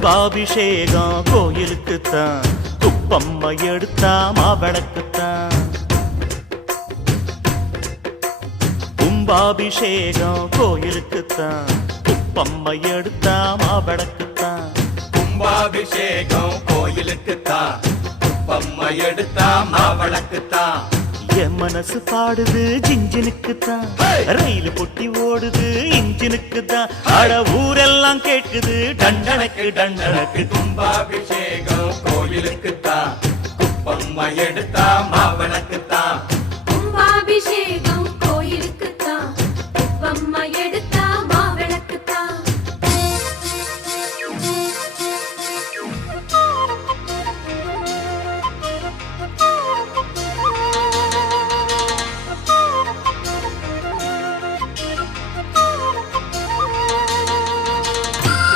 கும்பாபிஷேகம் கோயிலுக்குத்தான், குப்பம்மை எடுத்தா மாவிளக்குத்தான். கும்பாபிஷேகம் கோயிலுக்குத்தான், குப்பம்மை எடுத்தா மாவிளக்குத்தான். கும்பாபிஷேகம் கோயிலுக்குத்தான், குப்பம்மை எடுத்தா மாவிளக்குத்தான். என் மனசு பாடுது ஜிஞ்சினுக்குத்தான், ரயில் பொட்டி ஓடுது இன்ஜினுக்குத்தான். அட ஊரெல்லாம் கேட்குது டண்டனக்கு டண்டனக்கு. கும்பாபிஷேகம் கோயிலுக்குத்தான், குப்பம்மை எடுத்தா மாவிளக்குத்தான். கும்பாபிஷேகம் கோயிலுக்குத்தான், குப்பம்மை எடுத்தா